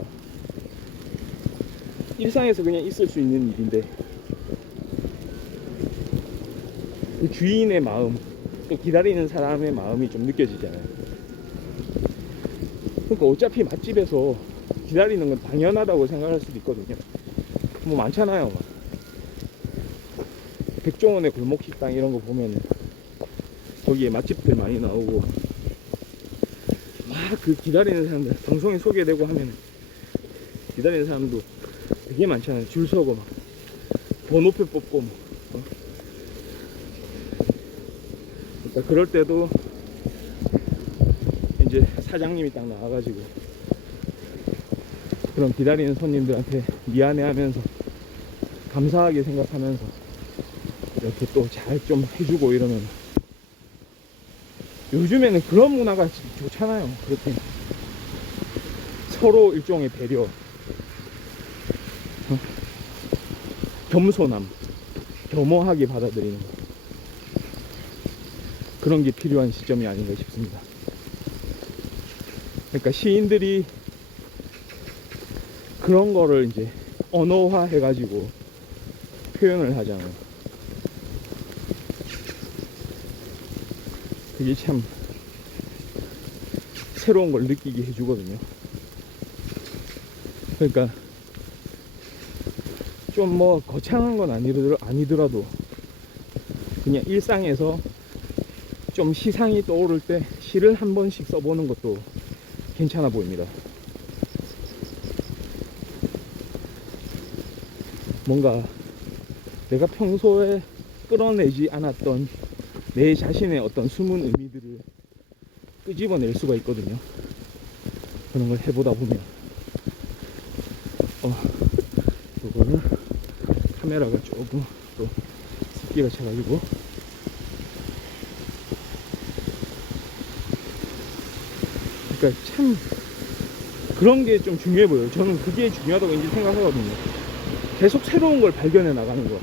일상에서 그냥 있을 수 있는 일인데 그 주인의 마음, 또 기다리는 사람의 마음이 좀 느껴지잖아요. 그러니까 어차피 맛집에서 기다리는 건 당연하다고 생각할 수도 있거든요. 뭐 많잖아요. 막 백종원의 골목식당 이런 거 보면 거기에 맛집들 많이 나오고 막 그 기다리는 사람들 방송에 소개되고 하면 기다리는 사람도 되게 많잖아요. 줄 서고 막 번호표 뽑고 막. 그러니까 그럴 때도 이제 사장님이 딱 나와가지고 그런 기다리는 손님들한테 미안해하면서 감사하게 생각하면서 이렇게 또 잘 좀 해주고 이러면 요즘에는 그런 문화가 좋잖아요. 그렇게 서로 일종의 배려, 겸손함, 겸허하게 받아들이는 거, 그런 게 필요한 시점이 아닌가 싶습니다. 그러니까 시인들이 그런 거를 이제 언어화 해가지고 표현을 하잖아요. 그게 참 새로운 걸 느끼게 해주거든요. 그러니까 좀 뭐 거창한 건 아니더라도 그냥 일상에서 좀 시상이 떠오를 때 시를 한 번씩 써보는 것도 괜찮아 보입니다. 뭔가 내가 평소에 끌어내지 않았던 내 자신의 어떤 숨은 의미들을 끄집어낼 수가 있거든요. 그런 걸 해보다 보면 이거는 카메라가 조금 또 습기가 차가지고 그러니까 참 그런 게 좀 중요해 보여요. 저는 그게 중요하다고 이제 생각하거든요. 계속 새로운 걸 발견해 나가는 거.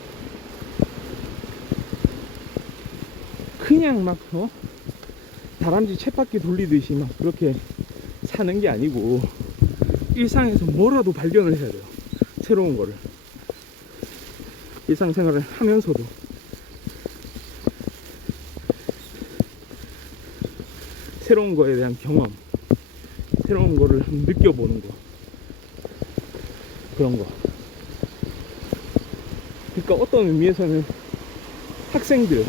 그냥 막 다람쥐 쳇바퀴 돌리듯이 막 그렇게 사는 게 아니고 일상에서 뭐라도 발견을 해야 돼요. 새로운 거를 일상생활을 하면서도 새로운 거에 대한 경험, 새로운 거를 한번 느껴보는 거, 그런 거. 그러니까 어떤 의미에서는 학생들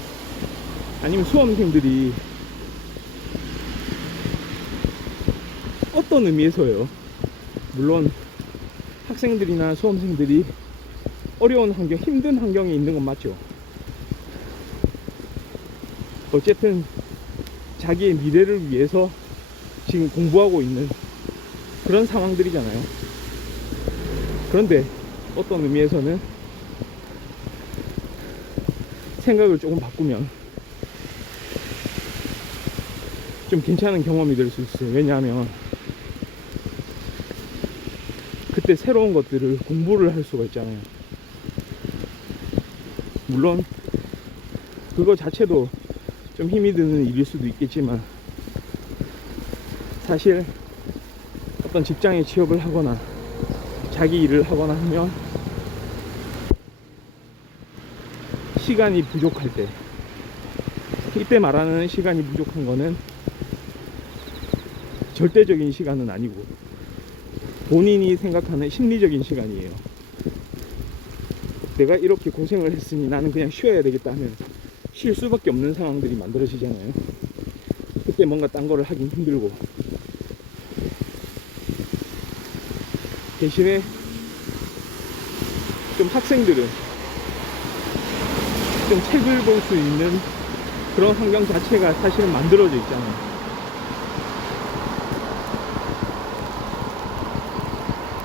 아니면 수험생들이 어떤 의미에서요, 물론 학생들이나 수험생들이 어려운 환경, 힘든 환경에 있는 건 맞죠. 어쨌든 자기의 미래를 위해서 지금 공부하고 있는 그런 상황들이잖아요. 그런데 어떤 의미에서는 생각을 조금 바꾸면 좀 괜찮은 경험이 될 수 있어요. 왜냐하면 그때 새로운 것들을 공부를 할 수가 있잖아요. 물론 그거 자체도 좀 힘이 드는 일일 수도 있겠지만 사실 어떤 직장에 취업을 하거나 자기 일을 하거나 하면 시간이 부족할 때, 이때 말하는 시간이 부족한 거는 절대적인 시간은 아니고 본인이 생각하는 심리적인 시간이에요. 내가 이렇게 고생을 했으니 나는 그냥 쉬어야 되겠다 하면 쉴 수밖에 없는 상황들이 만들어지잖아요. 그때 뭔가 딴 거를 하긴 힘들고, 대신에 좀 학생들은 좀 책을 볼 수 있는 그런 환경 자체가 사실은 만들어져 있잖아요.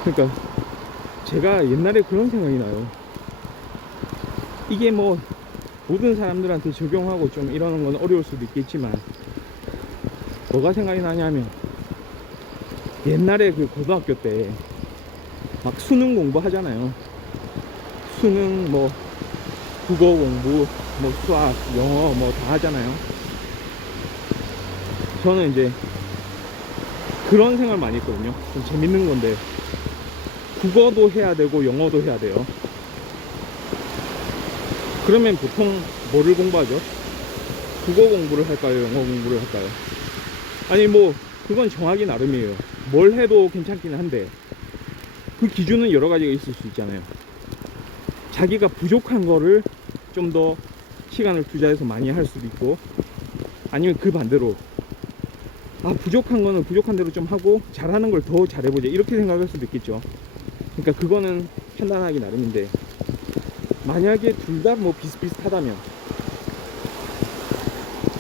그러니까 제가 옛날에 그런 생각이 나요. 이게 뭐 모든 사람들한테 적용하고 좀 이러는 건 어려울 수도 있겠지만, 뭐가 생각이 나냐면, 옛날에 그 고등학교 때 막 수능 공부 하잖아요. 수능 뭐 국어 공부, 뭐 수학, 영어 뭐 다 하잖아요. 저는 이제 그런 생각을 많이 했거든요. 좀 재밌는 건데, 국어도 해야 되고 영어도 해야 돼요. 그러면 보통 뭐를 공부하죠? 국어 공부를 할까요? 영어 공부를 할까요? 아니 뭐 그건 정하기 나름이에요. 뭘 해도 괜찮기는 한데, 그 기준은 여러 가지가 있을 수 있잖아요. 자기가 부족한 거를 좀 더 시간을 투자해서 많이 할 수도 있고, 아니면 그 반대로 부족한 거는 부족한 대로 좀 하고 잘하는 걸 더 잘해보자, 이렇게 생각할 수도 있겠죠. 그러니까 그거는 판단하기 나름인데, 만약에 둘 다 뭐 비슷비슷하다면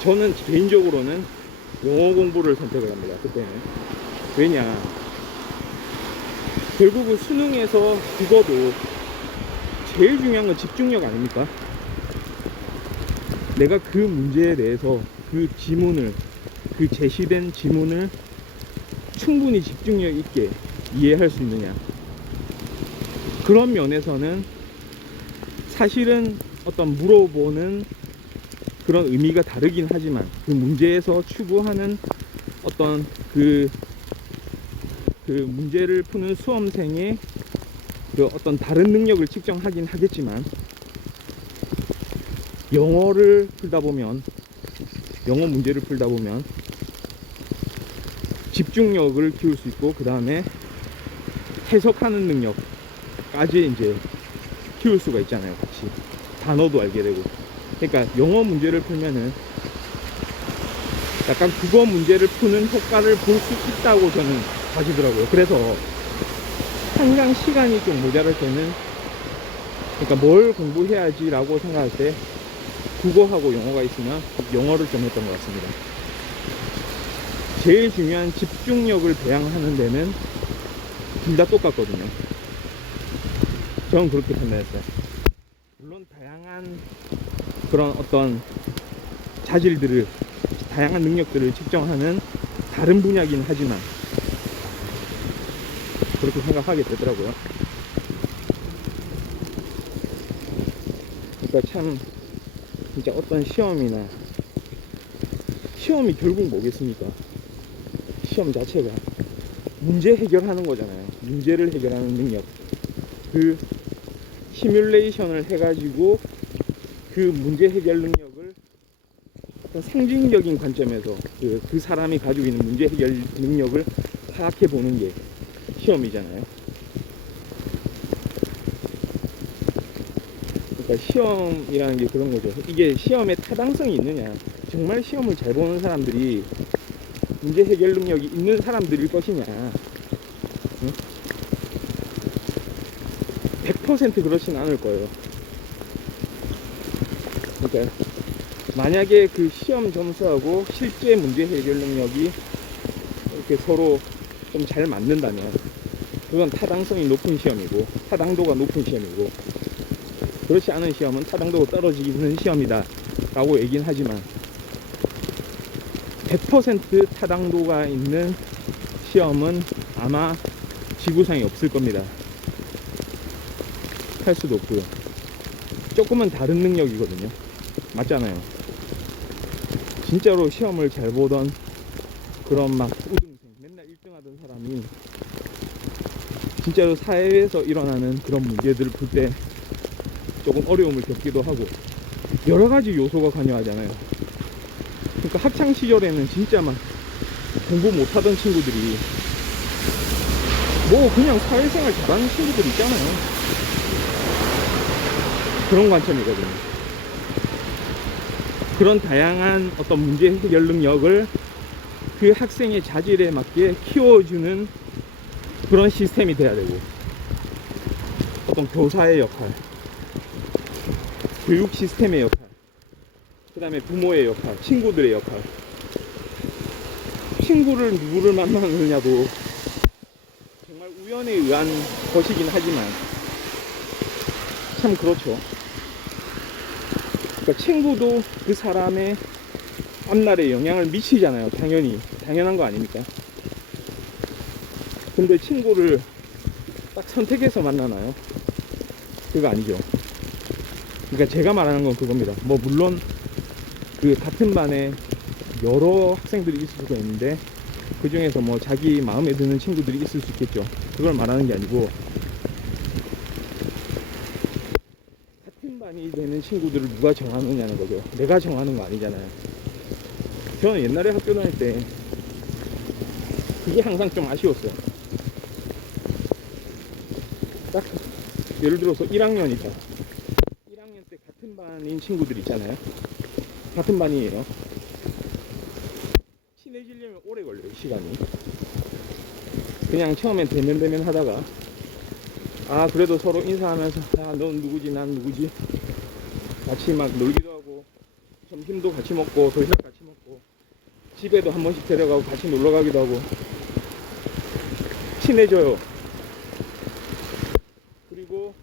저는 개인적으로는 영어 공부를 선택을 합니다. 그때는. 왜냐, 결국은 수능에서 국어도 제일 중요한 건 집중력 아닙니까? 내가 그 문제에 대해서 그 지문을, 그 제시된 지문을 충분히 집중력 있게 이해할 수 있느냐. 그런 면에서는 사실은 어떤 물어보는 그런 의미가 다르긴 하지만, 그 문제에서 추구하는 어떤 그 문제를 푸는 수험생의 그 어떤 다른 능력을 측정하긴 하겠지만, 영어를 풀다 보면, 영어 문제를 풀다 보면 집중력을 키울 수 있고, 그 다음에 해석하는 능력까지 이제 키울 수가 있잖아요. 같이 단어도 알게 되고. 그러니까 영어 문제를 풀면은 약간 국어 문제를 푸는 효과를 볼 수 있다고 저는 봐지더라고요. 그래서 항상 시간이 좀 모자랄 때는, 그러니까 뭘 공부해야지 라고 생각할 때 국어하고 영어가 있으면 영어를 좀 했던 것 같습니다. 제일 중요한 집중력을 배양하는 데는 둘 다 똑같거든요. 저는 그렇게 판단했어요. 물론 다양한 그런 어떤 자질들을, 다양한 능력들을 측정하는 다른 분야긴 하지만 그렇게 생각하게 되더라고요. 그러니까 참 진짜 어떤 시험이 결국 뭐겠습니까? 시험 자체가 문제 해결하는 거잖아요. 문제를 해결하는 능력. 그 시뮬레이션을 해가지고 그 문제 해결 능력을 어떤 상징적인 관점에서 그 사람이 가지고 있는 문제 해결 능력을 파악해 보는 게 시험이잖아요. 그러니까 시험이라는 게 그런 거죠. 이게 시험에 타당성이 있느냐, 정말 시험을 잘 보는 사람들이 문제 해결 능력이 있는 사람들일 것이냐, 응? 100% 그렇진 않을 거예요. 그러니까 만약에 그 시험 점수하고 실제 문제 해결 능력이 이렇게 서로 좀 잘 맞는다면 그건 타당성이 높은 시험이고, 타당도가 높은 시험이고, 그렇지 않은 시험은 타당도가 떨어지는 시험이다 라고 얘기는 하지만, 100% 타당도가 있는 시험은 아마 지구상에 없을 겁니다. 할 수도 없고요. 조금은 다른 능력이거든요. 맞잖아요. 진짜로 시험을 잘 보던 그런 막 우등생, 맨날 1등 하던 사람이 진짜로 사회에서 일어나는 그런 문제들을 풀 때 조금 어려움을 겪기도 하고, 여러 가지 요소가 관여하잖아요. 그러니까 학창 시절에는 진짜 막 공부 못하던 친구들이 뭐 그냥 사회생활 잘하는 친구들 있잖아요. 그런 관점이거든요. 그런 다양한 어떤 문제 해결 능력을 그 학생의 자질에 맞게 키워주는 그런 시스템이 돼야 되고, 어떤 교사의 역할, 교육 시스템의 역할, 그 다음에 부모의 역할, 친구들의 역할. 친구를 누구를 만나느냐도 정말 우연에 의한 것이긴 하지만 참 그렇죠. 그러니까 친구도 그 사람의 앞날에 영향을 미치잖아요. 당연한 거 아닙니까? 근데 친구를 딱 선택해서 만나나요? 그거 아니죠. 그러니까 제가 말하는 건 그겁니다. 뭐 물론 그 같은 반에 여러 학생들이 있을 수가 있는데 그 중에서 뭐 자기 마음에 드는 친구들이 있을 수 있겠죠. 그걸 말하는 게 아니고 같은 반이 되는 친구들을 누가 정하느냐는 거죠. 내가 정하는 거 아니잖아요. 저는 옛날에 학교 다닐 때 그게 항상 좀 아쉬웠어요. 딱 예를 들어서 1학년이다. 1학년 때 같은 반인 친구들 있잖아요. 같은 반이에요. 친해지려면 오래 걸려요, 시간이. 그냥 처음엔 대면 하다가 그래도 서로 인사하면서 넌 누구지 난 누구지 같이 막 놀기도 하고 점심도 같이 먹고 도시락 같이 먹고 집에도 한 번씩 데려가고 같이 놀러 가기도 하고 친해져요. 그리고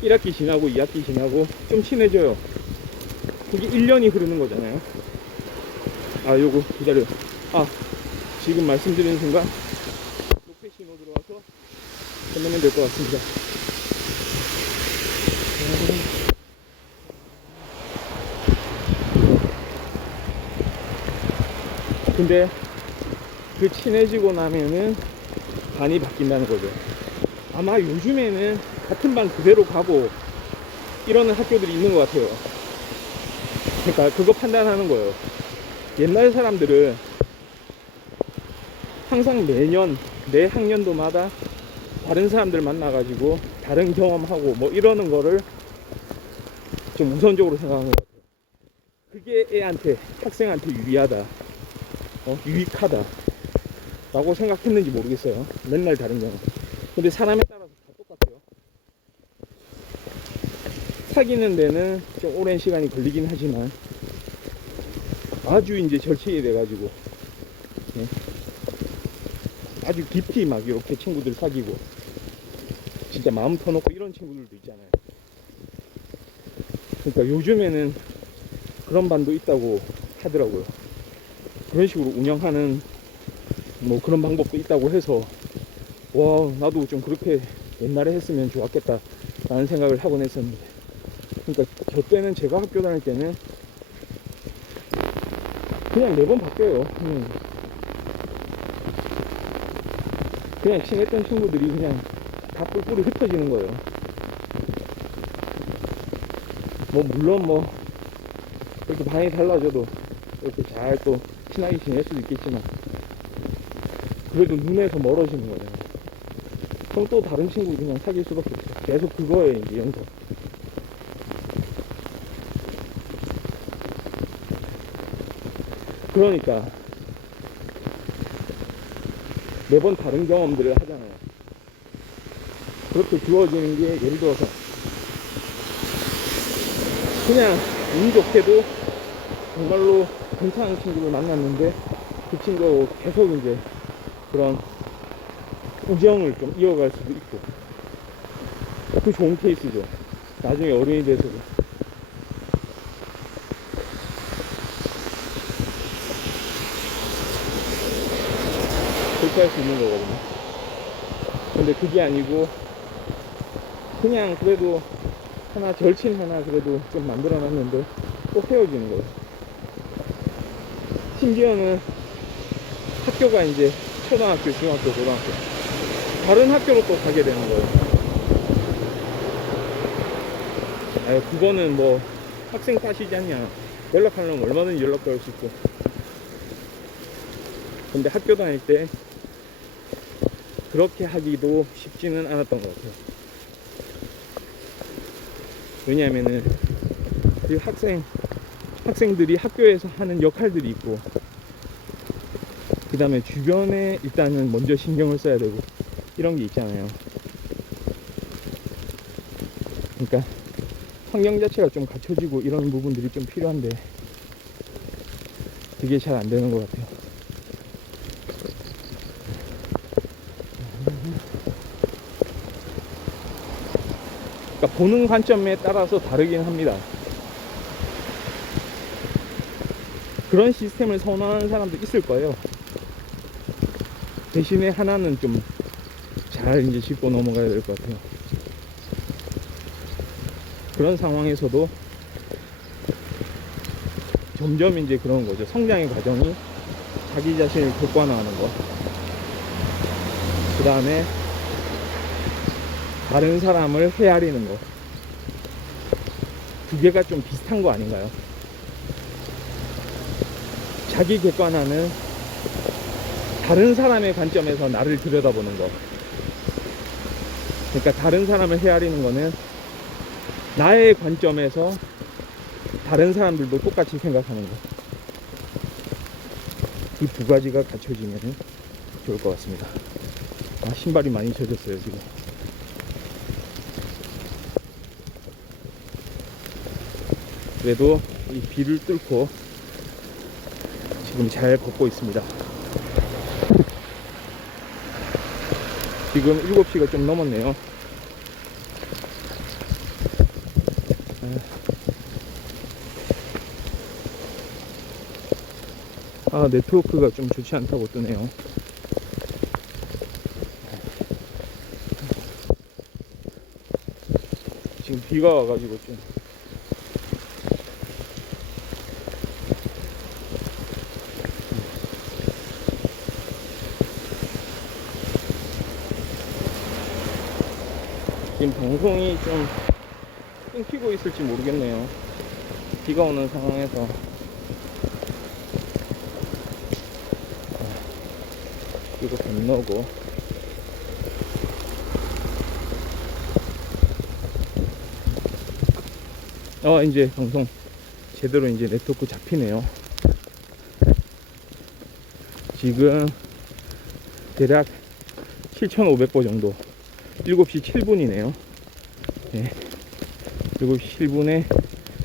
1학기 지나고 2학기 지나고 좀 친해져요. 그게 1년이 흐르는 거잖아요. 요거 기다려. 지금 말씀드리는 순간 녹색 신호 들어와서 건너면 될 것 같습니다. 근데 그 친해지고 나면은 반이 바뀐다는 거죠. 아마 요즘에는 같은 반 그대로 가고 이러는 학교들이 있는 것 같아요. 그러니까 그거 판단하는 거예요. 옛날 사람들은 항상 매년 매 학년도마다 다른 사람들 만나가지고 다른 경험하고 뭐 이러는 거를 좀 우선적으로 생각하는 것 같아요. 그게 애한테 학생한테 유리하다, 유익하다 라고 생각했는지 모르겠어요. 맨날 다른 경험. 근데 사람에 따라서 다 똑같아요. 사귀는 데는 좀 오랜 시간이 걸리긴 하지만 아주 이제 절친이 돼가지고 아주 깊이 막 이렇게 친구들 사귀고 진짜 마음 터놓고 이런 친구들도 있잖아요. 그러니까 요즘에는 그런 반도 있다고 하더라고요. 그런 식으로 운영하는 뭐 그런 방법도 있다고 해서 와 나도 좀 그렇게 옛날에 했으면 좋았겠다 라는 생각을 하곤 했었는데, 그러니까 저 때는 제가 학교 다닐 때는 그냥 매번 바뀌어요. 그냥 친했던 친구들이 그냥 다 뿔뿔이 흩어지는 거예요. 뭐 물론 뭐 이렇게 반이 달라져도 이렇게 잘 또 친하게 지낼 수도 있겠지만 그래도 눈에서 멀어지는 거잖아요. 그럼 또 다른 친구 그냥 사귈 수밖에 없어요. 계속 그거에 이제 연속. 그러니까 매번 다른 경험들을 하잖아요. 그렇게 주어지는 게 예를 들어서 그냥 운 좋게도 정말로 괜찮은 친구를 만났는데 그 친구하고 계속 이제 그런 우정을 좀 이어갈 수도 있고 그 좋은 케이스죠. 나중에 어른이 돼서도. 그렇게 할 수 있는 거거든요. 근데 그게 아니고 그냥 그래도 하나 절친 하나 그래도 좀 만들어 놨는데 또 헤어지는 거예요. 심지어는 학교가 이제 초등학교, 중학교, 고등학교 다른 학교로 또 가게 되는 거예요. 그거는 뭐 학생 탓이지 않냐. 연락하려면 얼마든지 연락할 수 있고. 근데 학교 다닐 때 그렇게 하기도 쉽지는 않았던 것 같아요. 왜냐하면은 그 학생들이 학교에서 하는 역할들이 있고, 그 다음에 주변에 일단은 먼저 신경을 써야 되고 이런 게 있잖아요. 그러니까 환경 자체가 좀 갖춰지고 이런 부분들이 좀 필요한데 그게 잘 안 되는 것 같아요. 그러니까 보는 관점에 따라서 다르긴 합니다. 그런 시스템을 선호하는 사람도 있을 거예요. 대신에 하나는 좀 잘 이제 짚고 넘어가야 될 것 같아요. 그런 상황에서도 점점 이제 그런 거죠. 성장의 과정이 자기 자신을 객관화하는 거. 그 다음에 다른 사람을 헤아리는 거. 두 개가 좀 비슷한 거 아닌가요? 자기 객관화는 다른 사람의 관점에서 나를 들여다보는 거. 그러니까 다른 사람을 헤아리는 거는 나의 관점에서 다른 사람들도 똑같이 생각하는 거. 이 두 가지가 갖춰지면 좋을 것 같습니다. 아, 신발이 많이 젖었어요 지금. 그래도 이 비를 뚫고 지금 잘 걷고 있습니다. 지금 7시가 좀 넘었네요. 아, 네트워크가 좀 좋지 않다고 뜨네요. 지금 비가 와가지고 좀 지금 방송이 좀 끊기고 있을지 모르겠네요. 비가 오는 상황에서. 이거 건너고 이제 방송 제대로 이제 네트워크 잡히네요. 지금 대략 7,500보 정도. 7시 7분이네요. 네. 7시 7분에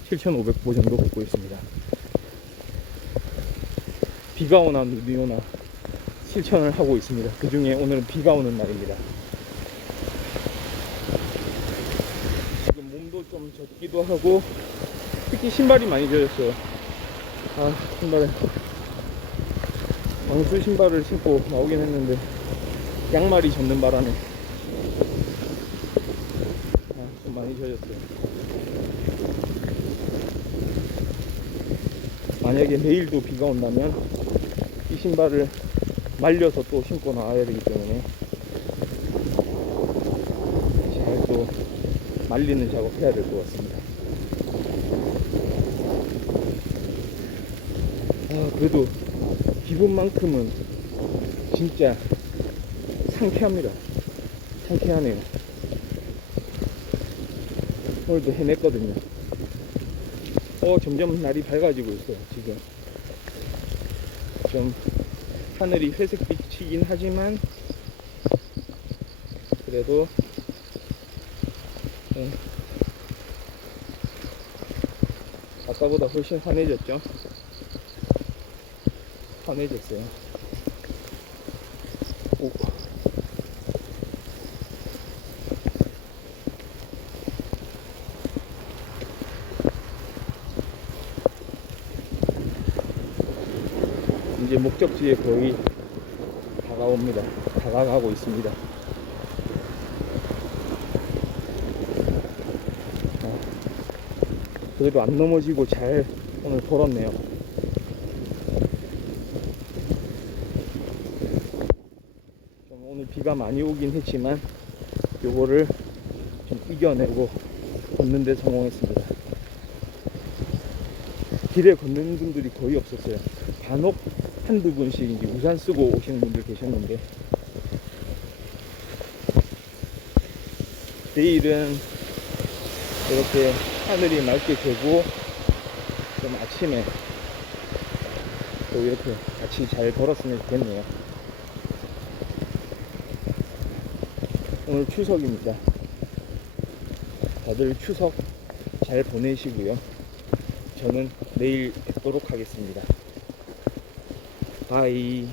7,500보 정도 걷고 있습니다. 비가 오나 눈이 오나 실천을 하고 있습니다. 그 중에 오늘은 비가 오는 날입니다. 지금 몸도 좀 젖기도 하고, 특히 신발이 많이 젖었어요. 아, 신발에 방수 신발을 신고 나오긴 했는데 양말이 젖는 바람에 좀 많이 젖었어요. 만약에 내일도 비가 온다면 이 신발을 말려서 또 신고 나와야 되기 때문에 잘 또 말리는 작업 해야 될 것 같습니다. 그래도 기분만큼은 진짜 상쾌합니다. 상쾌하네요. 오늘도 해냈거든요. 점점 날이 밝아지고 있어요. 지금 좀 하늘이 회색빛이긴 하지만 그래도 아까보다 훨씬 환해졌죠. 환해졌어요. 오. 이제 목적지에 거의 다가옵니다. 다가가고 있습니다. 그래도 안 넘어지고 잘 오늘 걸었네요. 좀 오늘 비가 많이 오긴 했지만 요거를 좀 이겨내고 걷는 데 성공했습니다. 길에 걷는 분들이 거의 없었어요. 간혹 한두 분씩 이제 우산 쓰고 오시는 분들 계셨는데, 내일은 이렇게 하늘이 맑게 되고 좀 아침에 또 이렇게 같이 잘 걸었으면 좋겠네요. 오늘 추석입니다. 다들 추석 잘 보내시고요. 저는 내일 뵙도록 하겠습니다. 바이.